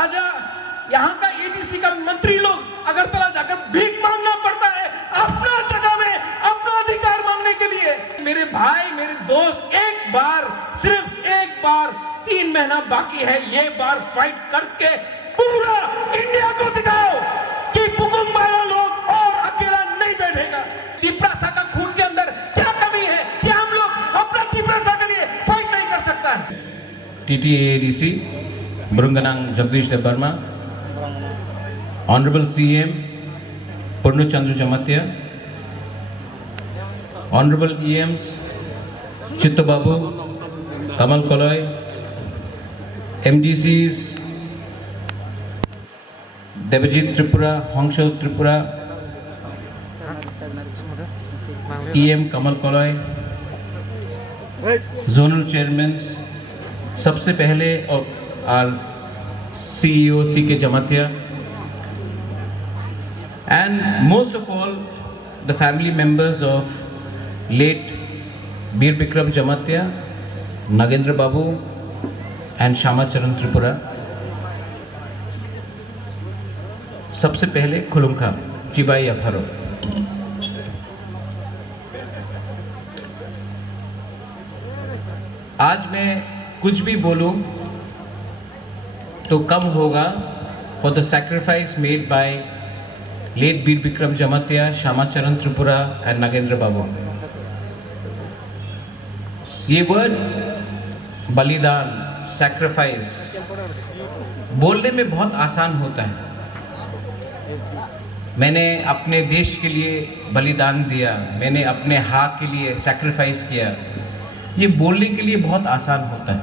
राजा, यहाँ का एडीसी का मंत्री लोग अगरतला जाकर भीख मांगना पड़ता है अपना जगह में अपना अधिकार मांगने के लिए। मेरे भाई, मेरे दोस्त, एक बार, सिर्फ एक बार, 3 महीना बाकी है, ये बार फाइट करके पूरा इंडिया को दिखाओ कि पुकुंग वाला लोग और अकेला नहीं बैठेगा। तिपरासा का खून के अंदर क्या कमी है कि हम लोग अपना तिपरासा के लिए फाइट नहीं कर सकता है। TTADC Burunganang Jagdish Debarma, Honorable CM Purnu Chandru Jamatia, Honorable EMs Chittu Babu, Kamal Koloy, MDCs Devajit Tripura, Hongsho Tripura, EM Kamal Koloy, Zonal Chairmen, सबसे पहले our CEO CK Jamatia, and most of all the family members of late Bir Bikram Jamatia, Nagendra Babu and Shama Charan Tripura. सबसे पहले खुलुमखा चिबाई अफारो। आज मैं कुछ भी बोलूं तो कम होगा for the sacrifice made by late Bir Bikram Jamatia, Shama Charan Tripura and Nagendra Babu. ये वर्ड बलिदान, sacrifice बोलने में बहुत आसान होता है। मैंने अपने देश के लिए बलिदान दिया, मैंने अपने हक के लिए सैक्रिफाइस किया, ये बोलने के लिए बहुत आसान होता है,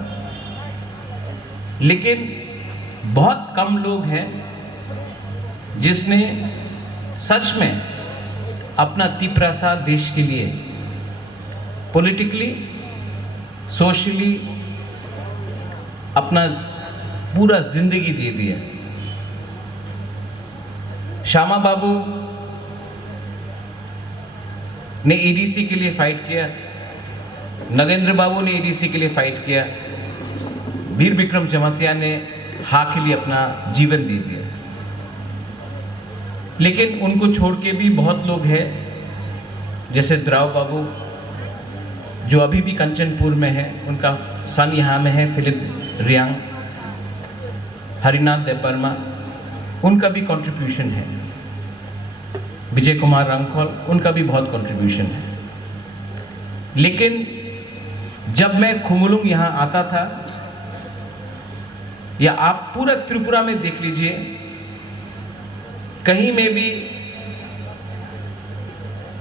लेकिन बहुत कम लोग हैं जिसने सच में अपना तिपरासा देश के लिए पॉलिटिकली, सोशली अपना पूरा जिंदगी दे दिया। श्यामा बाबू ने एडीसी के लिए फाइट किया, नगेंद्र बाबू ने एडीसी के लिए फाइट किया, वीर विक्रम जमातिया ने हा के लिए अपना जीवन दे दिया। लेकिन उनको छोड़ के भी बहुत लोग हैं, जैसे द्राव बाबू जो अभी भी कंचनपुर में है, उनका सन यहाँ में है, फिलिप रियांग, हरिनाथ देवबर्मा, उनका भी कंट्रीब्यूशन है, विजय कुमार रंगखोल, उनका भी बहुत कंट्रीब्यूशन है। लेकिन जब मैं खुमुलुंग यहाँ आता था, या आप पूरा त्रिपुरा में देख लीजिए, कहीं में भी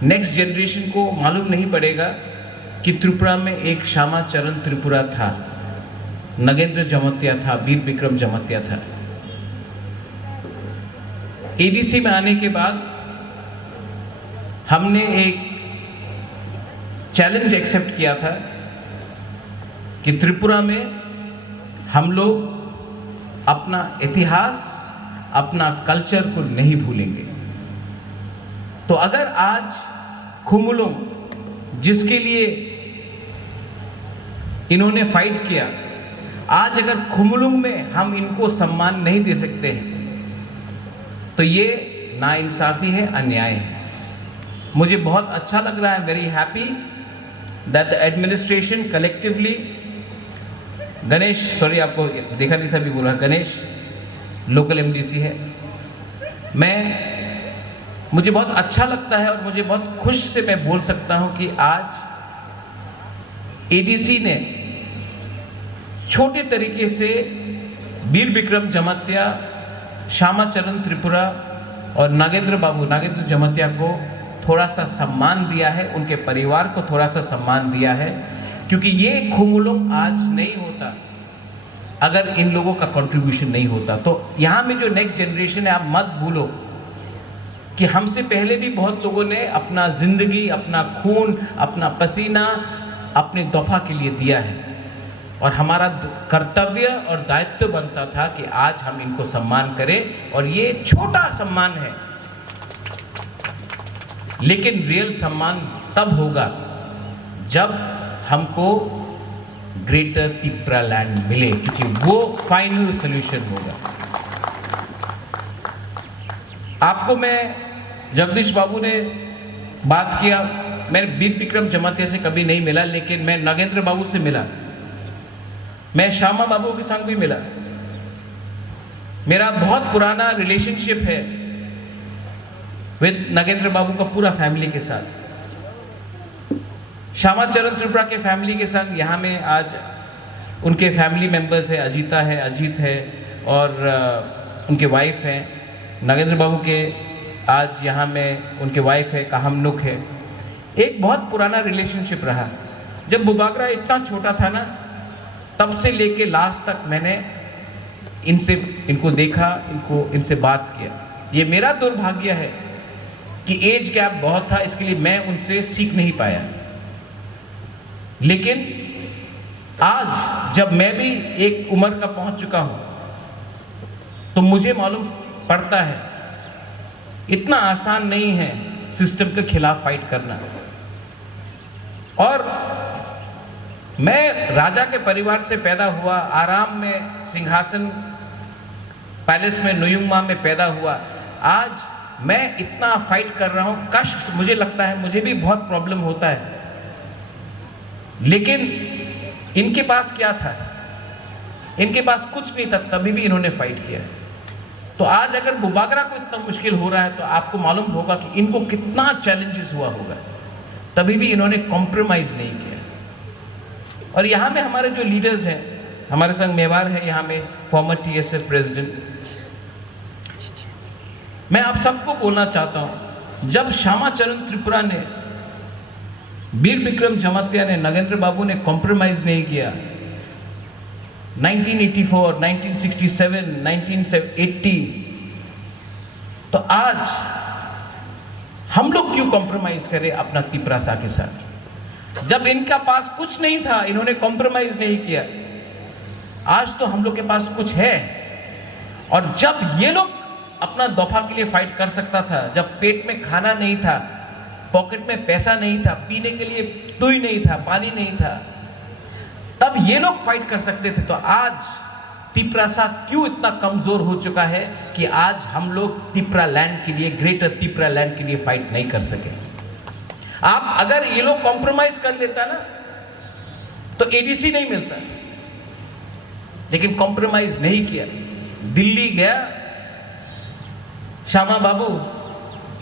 नेक्स्ट जनरेशन को मालूम नहीं पड़ेगा कि त्रिपुरा में एक श्यामा चरण त्रिपुरा था, नगेंद्र जमातिया था, वीर विक्रम जमातिया था। एडीसी में आने के बाद हमने एक चैलेंज एक्सेप्ट किया था कि त्रिपुरा में हम लोग अपना इतिहास, अपना कल्चर को नहीं भूलेंगे। तो अगर आज खुमुलुंग जिसके लिए इन्होंने फाइट किया, आज अगर खुमुलुंग में हम इनको सम्मान नहीं दे सकते हैं तो ये नाइंसाफी है, अन्याय है। मुझे बहुत अच्छा लग रहा है, very happy that the administration collectively, Ganesh, sorry आपको देखा नहीं था, भी बोला, गणेश लोकल एमडीसी है, मुझे बहुत अच्छा लगता है और मुझे बहुत खुश से मैं बोल सकता हूं कि आज एडीसी ने छोटे तरीके से वीर विक्रम जमातिया, श्यामा चरण त्रिपुरा और नागेंद्र जमातिया को थोड़ा सा सम्मान दिया है, उनके परिवार को थोड़ा सा सम्मान दिया है, क्योंकि ये खुमुलुंग आज नहीं होता अगर इन लोगों का कंट्रीब्यूशन नहीं होता। तो यहाँ में जो नेक्स्ट जनरेशन है, आप मत भूलो कि हमसे पहले भी बहुत लोगों ने अपना जिंदगी, अपना खून, अपना पसीना अपने दफा के लिए दिया है, और हमारा कर्तव्य और दायित्व बनता था कि आज हम इनको सम्मान करें। और ये छोटा सम्मान है, लेकिन रियल सम्मान तब होगा जब हमको ग्रेटर तिपरा लैंड मिले, क्योंकि वो फाइनल सोल्यूशन होगा। आपको मैं जगदीश बाबू ने बात किया, मैं बीर विक्रम जमातिया से कभी नहीं मिला, लेकिन मैं नागेंद्र बाबू से मिला, मैं श्यामा बाबू के संग भी मिला। मेरा बहुत पुराना रिलेशनशिप है विद नागेंद्र बाबू का पूरा फैमिली के साथ। श्यामा चरण त्रिपुरा के फैमिली के साथ यहाँ में आज उनके फैमिली मेंबर्स है, अजीता है, अजीत है और उनके वाइफ है। नागेंद्र बाबू के आज यहाँ में उनके वाइफ है, काहमनुक है। एक बहुत पुराना रिलेशनशिप रहा। जब बुबागरा इतना छोटा था ना, तब से लेके लास्ट तक मैंने इनको देखा, इनसे बात किया। ये मेरा दुर्भाग्य है कि एज गैप बहुत था, इसके लिए मैं उनसे सीख नहीं पाया। लेकिन आज जब मैं भी एक उम्र का पहुंच चुका हूं, तो मुझे मालूम पड़ता है इतना आसान नहीं है सिस्टम के खिलाफ फाइट करना। और मैं राजा के परिवार से पैदा हुआ, आराम में सिंहासन पैलेस में नुयुंगमा में पैदा हुआ। आज मैं इतना फाइट कर रहा हूं, कष्ट मुझे लगता है, मुझे भी बहुत प्रॉब्लम होता है। लेकिन इनके पास क्या था? इनके पास कुछ नहीं था, तभी भी इन्होंने फाइट किया। तो आज अगर बुबागरा को इतना मुश्किल हो रहा है, तो आपको मालूम होगा कि इनको कितना चैलेंजेस हुआ होगा, तभी भी इन्होंने कॉम्प्रोमाइज नहीं किया। और यहाँ में हमारे जो लीडर्स हैं, हमारे संग मेवार है यहाँ में, फॉर्मर TSS प्रेसिडेंट। मैं आप सबको बोलना चाहता हूं, जब श्यामा चरण त्रिपुरा ने, बीर विक्रम जमातिया ने, नागेंद्र बाबू ने कॉम्प्रोमाइज नहीं किया 1984, 1967, 1980, तो आज हम लोग क्यों कॉम्प्रोमाइज करें अपना तिपरासा के साथ? जब इनका पास कुछ नहीं था, इन्होंने कॉम्प्रोमाइज नहीं किया। आज तो हम लोग के पास कुछ है। और जब ये लोग अपना दफा के लिए फाइट कर सकता था, जब पेट में खाना नहीं था, पॉकेट में पैसा नहीं था, पीने के लिए दूध नहीं था, पानी नहीं था, तब ये लोग फाइट कर सकते थे। तो आज तिपरासा क्यों इतना कमजोर हो चुका है कि आज हम लोग तिपरा लैंड के लिए, ग्रेटर तिपरा लैंड के लिए फाइट नहीं कर सके? आप अगर ये लोग कॉम्प्रोमाइज कर लेता ना, तो ADC नहीं मिलता। लेकिन कॉम्प्रोमाइज नहीं किया। दिल्ली गया, श्यामा बाबू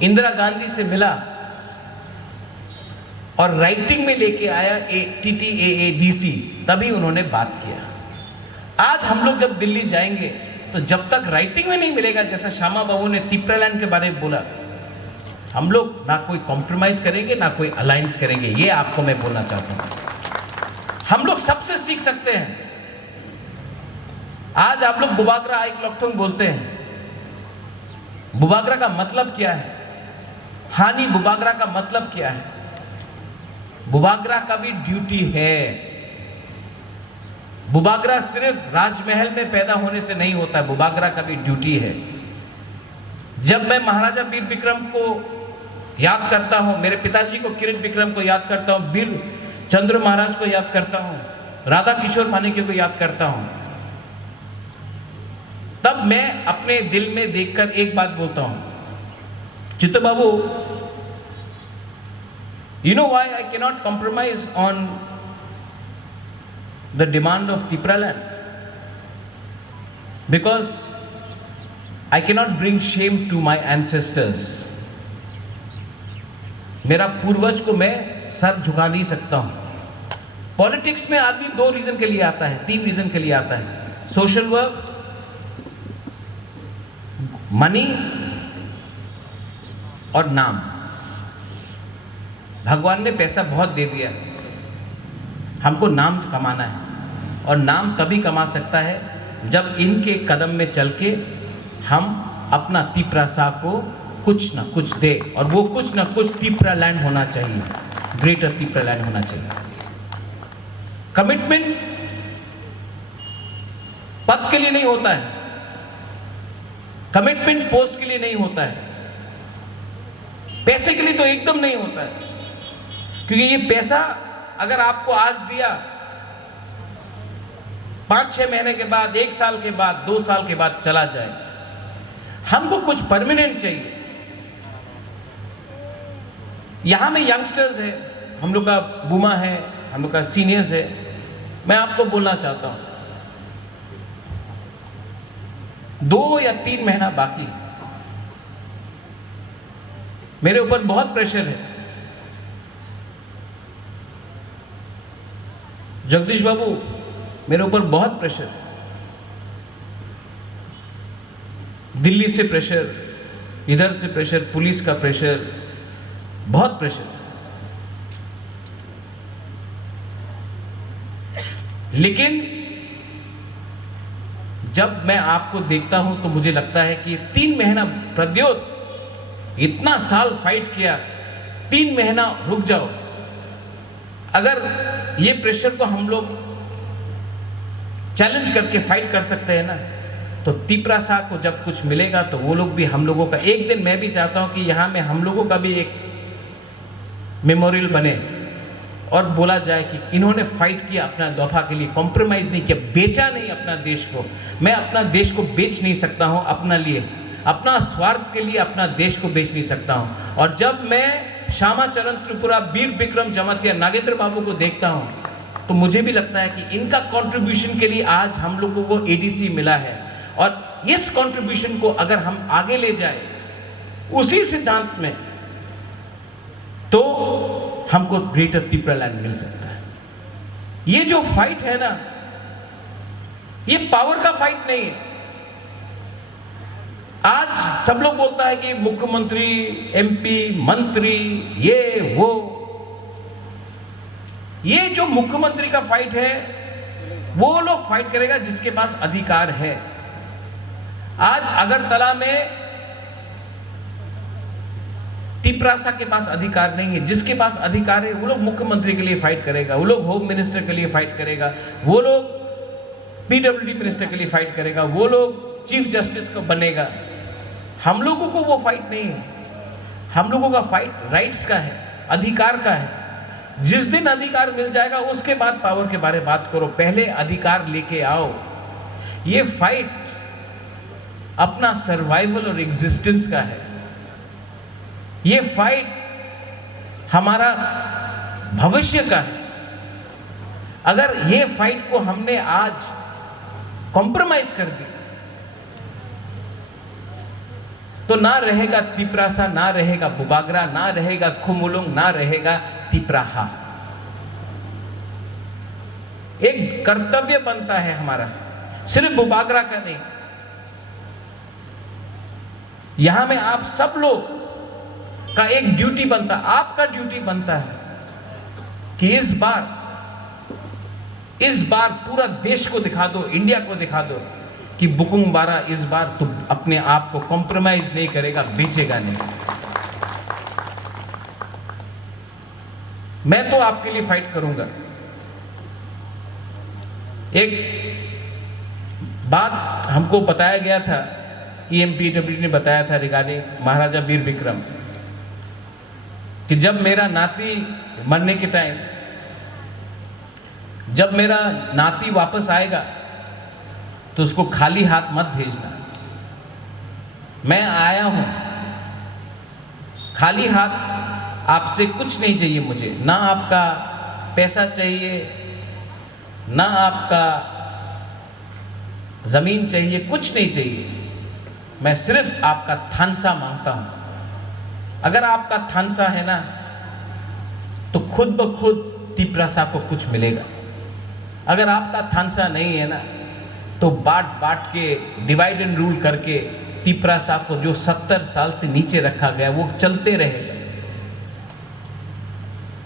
इंदिरा गांधी से मिला और राइटिंग में लेके आया TTAADC, तभी उन्होंने बात किया। आज हम लोग जब दिल्ली जाएंगे, तो जब तक राइटिंग में नहीं मिलेगा, जैसा श्यामा बाबू ने तिपरा लैंड के बारे में बोला, हम लोग ना कोई कॉम्प्रोमाइज करेंगे, ना कोई अलायंस करेंगे। ये आपको मैं बोलना चाहता हूं। हम लोग सबसे सीख सकते हैं। आज आप लोग बुबागरा आइक लोकथोंग बोलते हैं। बुबागरा का मतलब क्या है? हानि बुबागरा का मतलब क्या है? बुबागरा का भी ड्यूटी है। बुबागरा सिर्फ राजमहल में पैदा होने से नहीं होता है, बुबागरा का भी ड्यूटी है। जब मैं महाराजा बीर विक्रम को याद करता हूं, मेरे पिताजी को किरण विक्रम को याद करता हूं, बीर चंद्र महाराज को याद करता हूं, राधा किशोर मानेके को याद करता हूं, तब मैं अपने दिल में देखकर एक बात बोलता हूं, चित्तो बाबू, you know why I cannot compromise on the demand of Tipra land? Because I cannot bring shame to my ancestors. मेरा पूर्वज को मैं सर झुका नहीं सकता हूं। पॉलिटिक्स में आदमी 2 रीजन के लिए आता है, 3 रीजन के लिए आता है। सोशल वर्क, मनी और नाम। भगवान ने पैसा बहुत दे दिया, हमको नाम कमाना है। और नाम तभी कमा सकता है जब इनके कदम में चल के हम अपना तिपरासा को कुछ ना कुछ दे, और वो कुछ ना कुछ तिपरा लैंड होना चाहिए, ग्रेटर तिपरा लैंड होना चाहिए। कमिटमेंट पद के लिए नहीं होता है, कमिटमेंट पोस्ट के लिए नहीं होता है, पैसे के लिए तो एकदम नहीं होता है। क्योंकि ये पैसा अगर आपको आज दिया, 5-6 महीने के बाद, 1 साल के बाद, 2 साल के बाद चला जाए, हमको कुछ परमानेंट चाहिए। यहां में यंगस्टर्स है, हम लोग का बुमा है, हम लोग का सीनियर्स है। मैं आपको बोलना चाहता हूं 2 या 3 महीना बाकी, मेरे ऊपर बहुत प्रेशर है। जगदीश बाबू, मेरे ऊपर बहुत प्रेशर है, दिल्ली से प्रेशर, इधर से प्रेशर, पुलिस का प्रेशर, बहुत प्रेशर। लेकिन जब मैं आपको देखता हूं तो मुझे लगता है कि 3 महीना प्रद्योत इतना साल फाइट किया, 3 महीना रुक जाओ। अगर ये प्रेशर को हम लोग चैलेंज करके फाइट कर सकते हैं ना, तो तिपरासा को जब कुछ मिलेगा तो वो लोग भी हम लोगों का, एक दिन मैं भी चाहता हूं कि यहां में हम लोगों का भी एक मेमोरियल बने और बोला जाए कि इन्होंने फाइट किया अपना दफा के लिए, कॉम्प्रोमाइज नहीं किया, बेचा नहीं अपना देश को। मैं अपना देश को बेच नहीं सकता हूं अपना लिए, अपना स्वार्थ के लिए अपना देश को बेच नहीं सकता हूं। और जब मैं श्यामाचरण त्रिपुरा, वीर विक्रम जमातिया, नागेंद्र बाबू को देखता हूं तो मुझे भी लगता है कि इनका कंट्रीब्यूशन के लिए आज हम लोगों को एडीसी मिला है। और इस कंट्रीब्यूशन को अगर हम आगे ले जाए उसी सिद्धांत में, तो हमको ग्रेटर त्रिपुरा लैंड मिल सकता है। ये जो फाइट है ना, ये पावर का फाइट नहीं है। आज सब लोग बोलता है कि मुख्यमंत्री, एमपी, मंत्री, ये वो, ये जो मुख्यमंत्री का फाइट है वो लोग फाइट करेगा जिसके पास अधिकार है। आज अगरतला में तिपरासा के पास अधिकार नहीं है, जिसके पास अधिकार है वो लोग मुख्यमंत्री के लिए फाइट करेगा, वो लोग होम मिनिस्टर के लिए फाइट करेगा, वो लोग पीडब्ल्यूडी मिनिस्टर के लिए फाइट करेगा, वो लोग चीफ जस्टिस को बनेगा। हम लोगों को वो फाइट नहीं है। हम लोगों का फाइट राइट्स का है, अधिकार का है। जिस दिन अधिकार मिल जाएगा उसके बाद पावर के बारे में बात करो, पहले अधिकार लेके आओ। ये फाइट अपना सर्वाइवल और एग्जिस्टेंस का है। ये फाइट हमारा भविष्य का है। अगर ये फाइट को हमने आज कॉम्प्रोमाइज कर दी तो ना रहेगा तिपरासा, ना रहेगा बुबागरा, ना रहेगा खुमुलुंग, ना रहेगा तिपराहा। एक कर्तव्य बनता है हमारा, सिर्फ बुबागरा का नहीं। यहां में आप सब लोग का एक ड्यूटी बनता, आपका ड्यूटी बनता है कि इस बार पूरा देश को दिखा दो, इंडिया को दिखा दो कि बुकुंग बारा इस बार तो अपने आप को कॉम्प्रोमाइज नहीं करेगा, बेचेगा नहीं। मैं तो आपके लिए फाइट करूंगा। एक बात हमको बताया गया था, EMPW ने बताया था रिगार्डिंग महाराजा वीर विक्रम, कि जब मेरा नाती मरने के टाइम, जब मेरा नाती वापस आएगा तो उसको खाली हाथ मत भेजना। मैं आया हूं खाली हाथ, आपसे कुछ नहीं चाहिए मुझे, ना आपका पैसा चाहिए, ना आपका जमीन चाहिए, कुछ नहीं चाहिए। मैं सिर्फ आपका थानसा मांगता हूं। अगर आपका थानसा है ना तो खुद ब खुद तिपरासा को कुछ मिलेगा। अगर आपका थानसा नहीं है ना तो बांट बांट के, डिवाइड एंड रूल करके तिपरासा को जो 70 साल से नीचे रखा गया वो चलते रहेगा।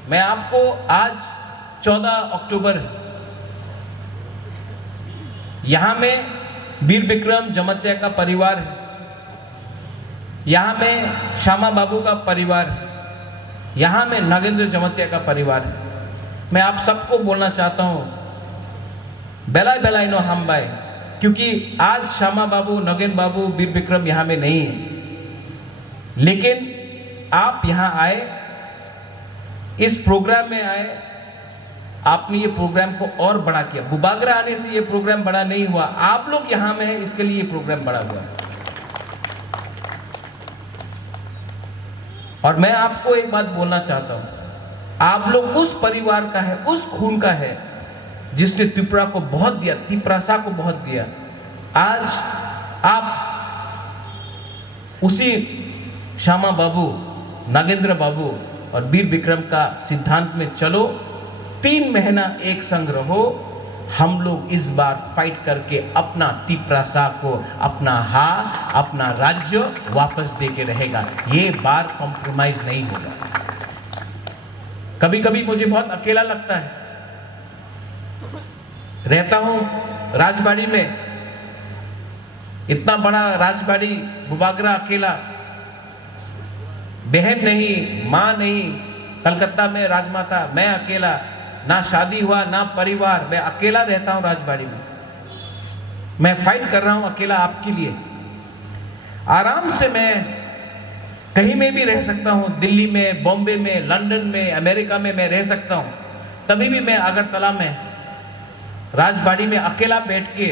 मैं आपको आज 14 अक्टूबर यहां में वीर विक्रम जमातिया का परिवार है, यहां में श्यामा बाबू का परिवार है, यहां में नागेंद्र जमातिया का परिवार है। मैं आप सबको बोलना चाहता हूं, बेलाई बेलाई नो हम बाय, क्योंकि आज श्यामा बाबू, नगेन बाबू, वीर विक्रम यहां में नहीं है, लेकिन आप यहां आए, इस प्रोग्राम में आए, आपने ये प्रोग्राम को और बड़ा किया। बुबागरा आने से ये प्रोग्राम बड़ा नहीं हुआ, आप लोग यहां में हैं इसके लिए ये प्रोग्राम बड़ा हुआ। और मैं आपको एक बात बोलना चाहता हूं, आप लोग उस परिवार का है, उस खून का है जिसने त्रिपुरा को बहुत दिया, त्रिप्रासा को बहुत दिया। आज आप उसी श्यामा बाबू, नागेंद्र बाबू और वीर विक्रम का सिद्धांत में चलो, 3 महीना एक संग रहो। हम लोग इस बार फाइट करके अपना त्रिप्रासा को, अपना अपना राज्य वापस दे के रहेगा। ये बार कॉम्प्रोमाइज नहीं होगा। कभी कभी मुझे बहुत अकेला लगता है, रहता हूं राजबाड़ी में, इतना बड़ा राजबाड़ी, बुबागरा अकेला, बहन नहीं, मां नहीं, कलकत्ता में राजमाता, मैं अकेला, ना शादी हुआ ना परिवार, मैं अकेला रहता हूं राजबाड़ी में। मैं फाइट कर रहा हूं अकेला आपके लिए। आराम से मैं कहीं में भी रह सकता हूं, दिल्ली में, बॉम्बे में, लंदन में, अमेरिका में मैं रह सकता हूं। तभी भी मैं अगरतला में राजबाड़ी में अकेला बैठ के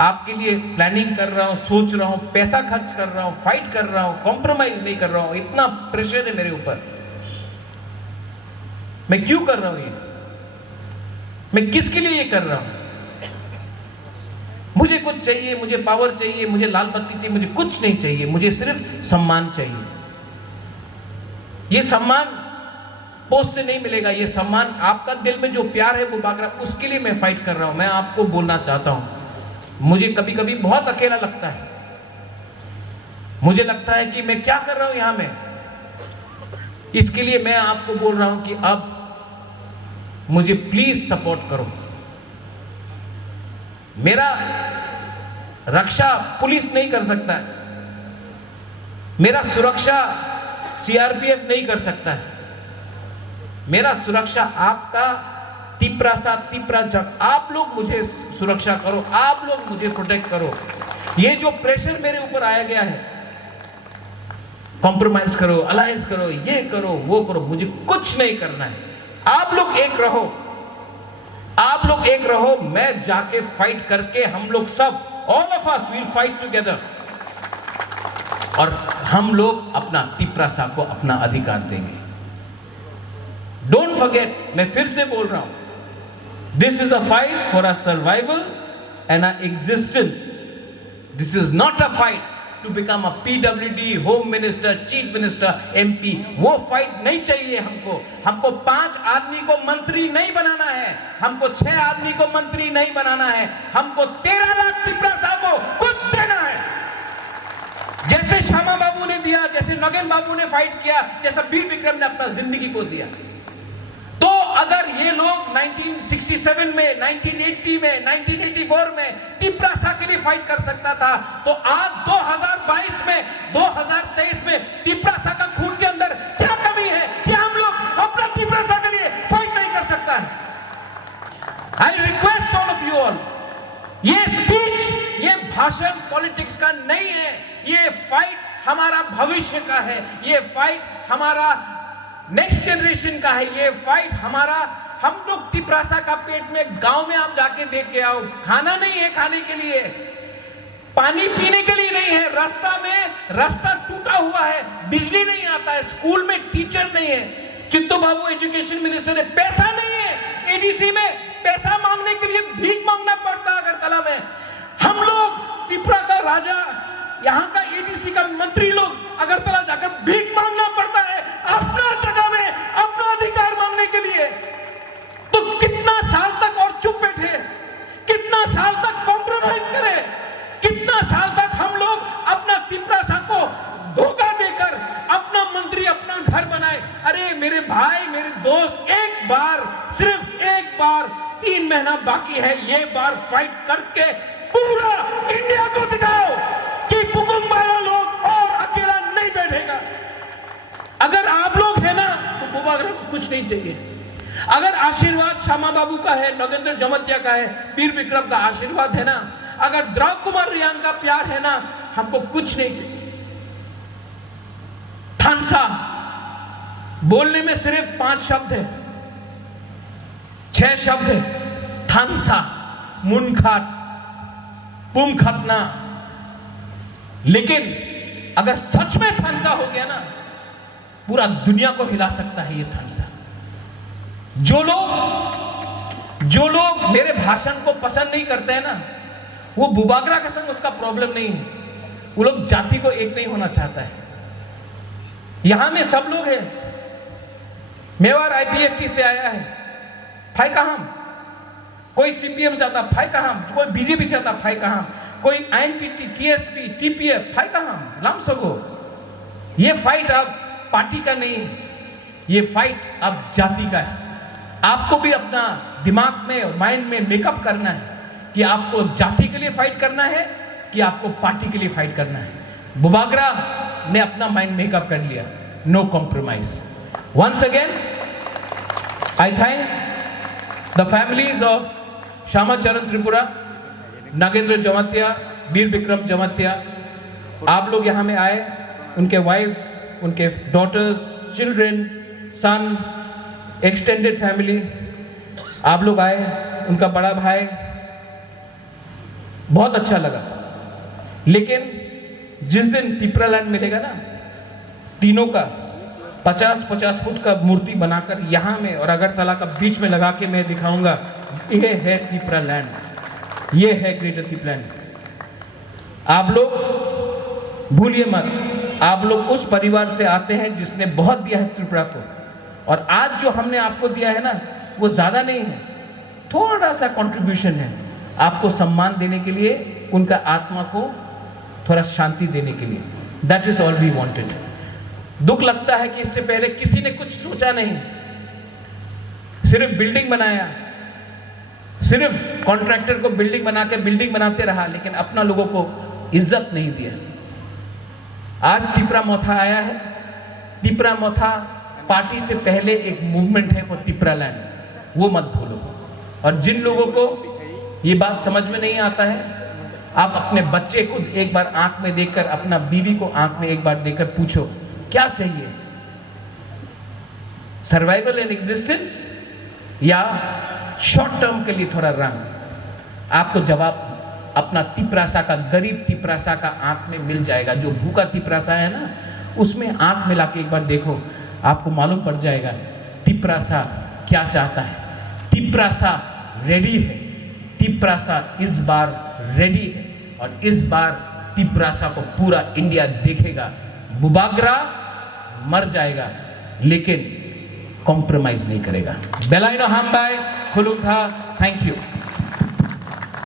आपके लिए प्लानिंग कर रहा हूं, सोच रहा हूं, पैसा खर्च कर रहा हूं, फाइट कर रहा हूं, कॉम्प्रोमाइज नहीं कर रहा हूं। इतना प्रेशर है मेरे ऊपर। मैं क्यों कर रहा हूं ये? मैं किसके लिए ये कर रहा हूं? मुझे कुछ चाहिए, मुझे पावर चाहिए, मुझे लाल बत्ती चाहिए, मुझे कुछ नहीं चाहिए, मुझे सिर्फ सम्मान चाहिए। ये सम्मान पोस्ट से नहीं मिलेगा, ये सम्मान आपका दिल में जो प्यार है वो बागरा, उसके लिए मैं फाइट कर रहा हूं। मैं आपको बोलना चाहता हूं, मुझे कभी कभी बहुत अकेला लगता है। मुझे लगता है कि मैं क्या कर रहा हूं यहां में। इसके लिए मैं आपको बोल रहा हूं कि अब मुझे प्लीज सपोर्ट करो। मेरा रक्षा पुलिस नहीं कर सकता है, मेरा सुरक्षा सीआरपीएफ नहीं कर सकता है, मेरा सुरक्षा आपका तिप्रा जग, आप लोग मुझे सुरक्षा करो, आप लोग मुझे प्रोटेक्ट करो। ये जो प्रेशर मेरे ऊपर आया गया है, कॉम्प्रोमाइज करो, अलायंस करो, ये करो, वो करो, मुझे कुछ नहीं करना है। आप लोग एक रहो, आप लोग एक रहो, मैं जाके फाइट करके, हम लोग सब, all of us will fight together, और हम लोग अपना त्रिप्रासा को अपना अधिकार देंगे। डोंट फॉरगेट, मैं फिर से बोल रहा हूं, this is a fight for a survival and a existence. This is not a fight to become a PWD, home minister, chief minister, MP. वो फाइट नहीं चाहिए हमको। हमको 5 आदमी को मंत्री नहीं बनाना है, हमको 6 आदमी को मंत्री नहीं बनाना है, हमको 13 लाख त्रिप्रासा को कुछ देना है। जैसे श्यामा बाबू ने दिया, जैसे नगेन बाबू ने फाइट किया, जैसा वीर विक्रम ने अपना जिंदगी को दिया। तो अगर ये लोग 1967 में, 1980 में, 1984 में त्रिप्रासा के लिए फाइट कर सकता था, तो आज 2022 में, 2023 में त्रिप्रासा का खून के अंदर क्या कमी है कि हम लोग अपना त्रिप्रासा के लिए फाइट नहीं कर सकता है? I request all of you all, ये स्पीच, ये भाषण पॉलिटिक्स का नहीं है, ये फाइट हमारा भविष्य का है, ये फाइट हमारा नेक्स्ट जनरेशन का है, ये फाइट हमारा, हम लोग त्रिप्रासा का पेट में, गांव में आप जाके देख के आओ, खाना नहीं है खाने के लिए, पानी पीने के लिए नहीं है, रास्ता टूटा हुआ है, बिजली नहीं आता है, स्कूल में टीचर नहीं है, चित्तू बाबू एजुकेशन मिनिस्टर है, पैसा नहीं है, एडीसी में पैसा मांगने के लिए भीख मांगना पड़ता है अगरतला में। हम लोग त्रिपुरा का राजा, यहाँ का एडीसी का मंत्री लोग अगरतला जाकर भीख मांगना पड़ता है अपना जगह में, अपना अधिकार मांगने के लिए। तो कितना साल तक और चुप बैठे, कितना साल तक कॉम्प्रोमाइज करें, कितना साल तक हम लोग अपना त्रिप्रासा को धोखा देकर अपना मंत्री, अपना घर बनाए? अरे मेरे भाई, मेरे दोस्त, एक बार, सिर्फ एक बार, 3 महीना बाकी है, ये बार फाइट करके पूरा इंडिया को दिखाओ कि पुकुम वाला लोग और अकेला नहीं बैठेगा। अगर आप लोग हैं ना, तो बुबागरा को कुछ नहीं चाहिए। अगर आशीर्वाद श्यामा बाबू का है, नगेंद्र जमत्या का है, वीर विक्रम का आशीर्वाद है ना, अगर द्रव कुमार रियांग का प्यार है ना, हमको कुछ नहीं चाहिए। थानसा बोलने में सिर्फ 5 शब्द है, 6 शब्द है, थानसा, मुनखाट, पुमखतना। लेकिन अगर सच में थानसा हो गया ना, पूरा दुनिया को हिला सकता है ये थानसा। जो लोग मेरे भाषण को पसंद नहीं करते हैं ना, वो बुबागरा का संग उसका प्रॉब्लम नहीं है, वो लोग जाति को एक नहीं होना चाहता है। यहां में सब लोग हैं। मेवाड़ आईपीएफटी से आया है, फाई कहां? कोई सीपीएम से आता, फाई कहां? कोई बीजेपी से आता, फाई कहां? कोई आईएनपीटी, टीएसपी, टीपीएफ, फाई कहां? लाम सगो। ये फाइट अब पार्टी का नहीं है, ये फाइट अब जाति का है। आपको भी अपना दिमाग में और माइंड में मेकअप करना है कि आपको जाति के लिए फाइट करना है कि आपको पार्टी के लिए फाइट करना है। बुबागरा ने अपना माइंड मेकअप कर लिया, no compromise. Once again I thank the families of Shyamacharan Tripura, Nagendra Jamatia, Veer Vikram Jamatia. आप लोग यहाँ में आए, उनके वाइफ, उनके daughters, children, son, extended family, आप लोग आए, उनका बड़ा भाई, बहुत अच्छा लगा। लेकिन जिस दिन तिपरा लैंड मिलेगा ना, तीनों का 50-50 फुट का मूर्ति बनाकर यहां में और अगरतला का बीच में लगा के मैं दिखाऊंगा, ये है तिपरा लैंड, ये है ग्रेटर तिपरा लैंड। आप लोग भूलिए मत, आप लोग उस परिवार से आते हैं जिसने बहुत दिया है त्रिपुरा को, और आज जो हमने आपको दिया है ना, वो ज्यादा नहीं है, थोड़ा सा कंट्रीब्यूशन है आपको सम्मान देने के लिए, उनका आत्मा को थोड़ा शांति देने के लिए। That is all we wanted. दुख लगता है कि इससे पहले किसी ने कुछ सोचा नहीं, सिर्फ बिल्डिंग बनाया, सिर्फ कॉन्ट्रैक्टर को बिल्डिंग बना के बिल्डिंग बनाते रहा, लेकिन अपना लोगों को इज्जत नहीं दिया। आज तिपरा मोथा आया है। तिपरा मोथा पार्टी से पहले एक मूवमेंट है फॉर तिपरा लैंड, वो मत भूलो। और जिन लोगों को ये बात समझ में नहीं आता है, आप अपने बच्चे को एक बार आंख में देखकर, अपना बीवी को आंख में एक बार देखकर पूछो क्या चाहिए, सर्वाइवल एंड एग्जिस्टेंस या शॉर्ट टर्म के लिए थोड़ा रंग। आपको जवाब अपना तिपरासा का, गरीब तिपरासा का आंख में मिल जाएगा। जो भूखा तिपरासा है ना, उसमें आंख मिला के एक बार देखो, आपको मालूम पड़ जाएगा तिपरासा क्या चाहता है। तिपरासा रेडी है, तिपरासा इस बार रेडी है, और इस बार तिपरासा को पूरा इंडिया देखेगा। बुबागरा मर जाएगा लेकिन कॉम्प्रोमाइज नहीं करेगा। बेलाइनो हम बाय खुलुम था। Thank you.